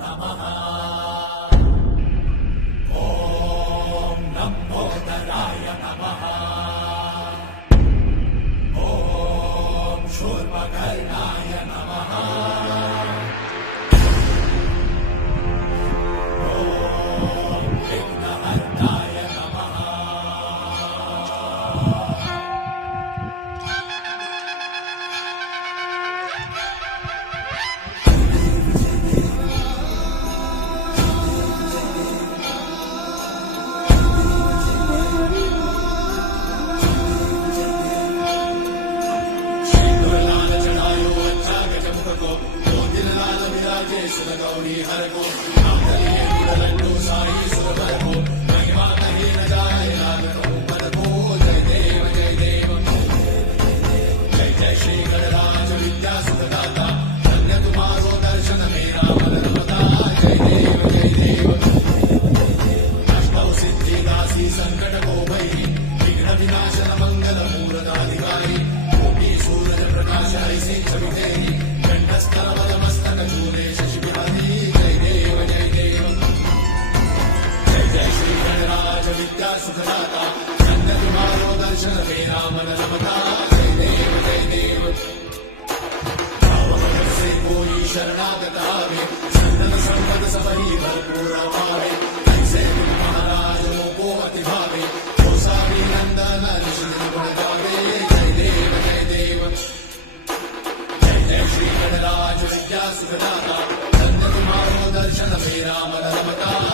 नमः। ॐ लम्बोदराय नमः। ॐ शूर्पकर्णाय नमः। ॐ विघ्नहर्ताय नमः। गौरी हर को मांगल्ये गुणरण्यो साई सुरवर को महिमा कहे न जाए लागत ऊपर को। जय देव जय देव जय जय श्री गणराज विद्या सुखदाता धन्य तुम्हारो दर्शन मेरा मन रमता। जय देव जय देव अष्टौ सिद्धि दासी संकट को भई विघ्न विनाशन मंगल मूर्धाधिकारी कोटि सूरज प्रकाश ऐसे छवि तेरी कंठस्थल मस्तक चूरे विद्या सुखदाता धन्य तुम्हारो दर्शन मेरा मन रमता। जय देव जय देव भावभक्त से कोई शरणागत आवे संतन संपद सब ही भरपूर पावे। ऐसे तुम महाराज को अति भावे हो सारी नंदन निश्चित गुण गावे। जय देव जय देव जय जय श्री गणराज विद्या सुखदाता धन्य तुम्हारो दर्शन मेरा मन रमता।